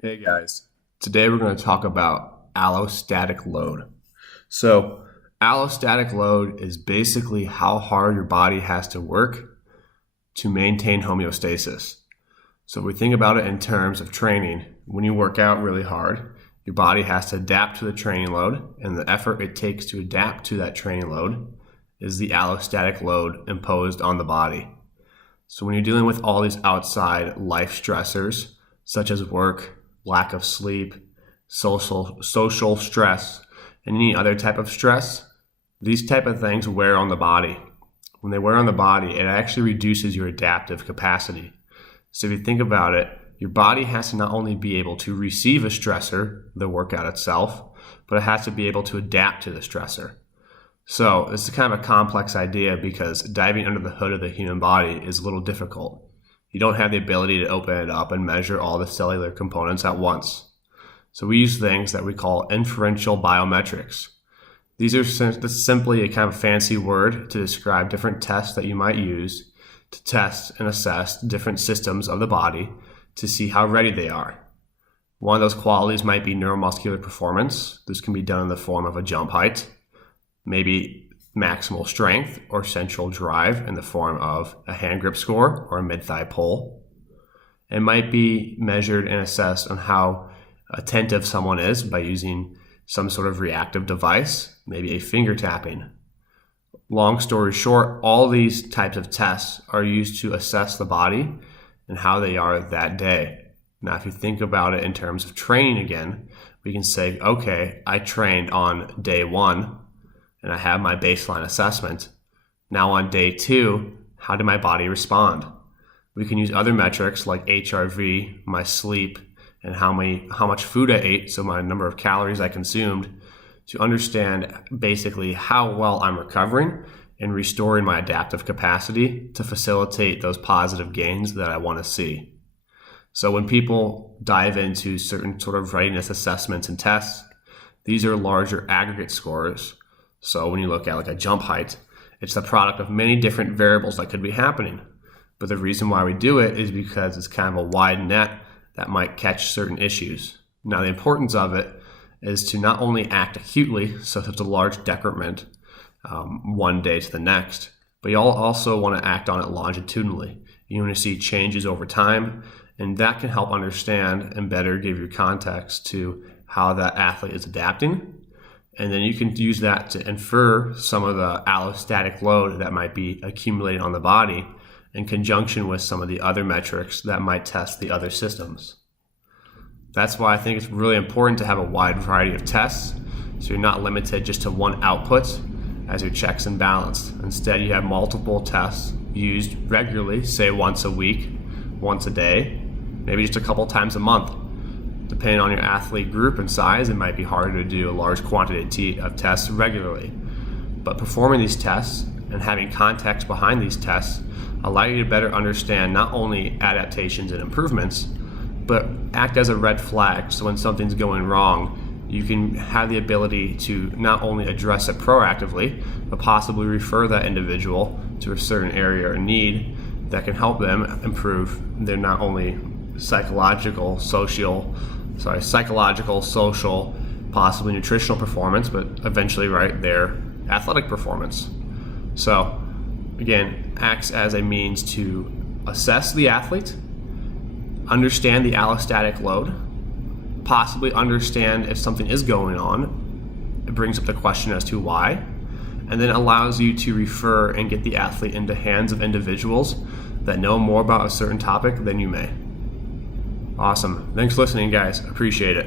Hey guys, today we're going to talk about allostatic load. So, allostatic load is basically how hard your body has to work to maintain homeostasis. So, if we think about it in terms of training, when you work out really hard, your body has to adapt to the training load, and the effort it takes to adapt to that training load is the allostatic load imposed on the body. So, when you're dealing with all these outside life stressors, such as work, lack of sleep, social stress, and any other type of stress, these type of things wear on the body. When they wear on the body, it actually reduces your adaptive capacity. So if you think about it, your body has to not only be able to receive a stressor, the workout itself, but it has to be able to adapt to the stressor. So this is kind of a complex idea because diving under the hood of the human body is a little difficult. You don't have the ability to open it up and measure all the cellular components at once. So we use things that we call inferential biometrics. These are simply a kind of fancy word to describe different tests that you might use to test and assess different systems of the body to see how ready they are. One of those qualities might be neuromuscular performance. This can be done in the form of a jump height, maybe maximal strength or central drive in the form of a hand grip score or a mid-thigh pull. It might be measured and assessed on how attentive someone is by using some sort of reactive device, maybe a finger tapping. Long story short, all these types of tests are used to assess the body and how they are that day. Now, if you think about it in terms of training again, we can say, okay, I trained on day 1 and I have my baseline assessment. Now on day 2, how did my body respond? We can use other metrics like HRV, my sleep, and how much food I ate, so my number of calories I consumed, to understand basically how well I'm recovering and restoring my adaptive capacity to facilitate those positive gains that I want to see. So when people dive into certain sort of readiness assessments and tests, these are larger aggregate scores. So when you look at like a jump height, it's the product of many different variables that could be happening. But the reason why we do it is because it's kind of a wide net that might catch certain issues. Now, the importance of it is to not only act acutely, so if it's a large decrement one day to the next, but you also want to act on it longitudinally. You want to see changes over time, and that can help understand and better give you context to how that athlete is adapting. And then you can use that to infer some of the allostatic load that might be accumulating on the body in conjunction with some of the other metrics that might test the other systems. That's why I think it's really important to have a wide variety of tests, so you're not limited just to one output as your checks and balance. Instead, you have multiple tests used regularly, say once a week, once a day, maybe just a couple times a month. Depending on your athlete group and size, it might be harder to do a large quantity of tests regularly. But performing these tests and having context behind these tests allow you to better understand not only adaptations and improvements, but act as a red flag. So when something's going wrong, you can have the ability to not only address it proactively, but possibly refer that individual to a certain area or need that can help them improve their not only psychological, social, possibly nutritional performance, but eventually, their athletic performance. So, again, acts as a means to assess the athlete, understand the allostatic load, possibly understand if something is going on. It brings up the question as to why, and then allows you to refer and get the athlete into hands of individuals that know more about a certain topic than you may. Awesome. Thanks for listening, guys. Appreciate it.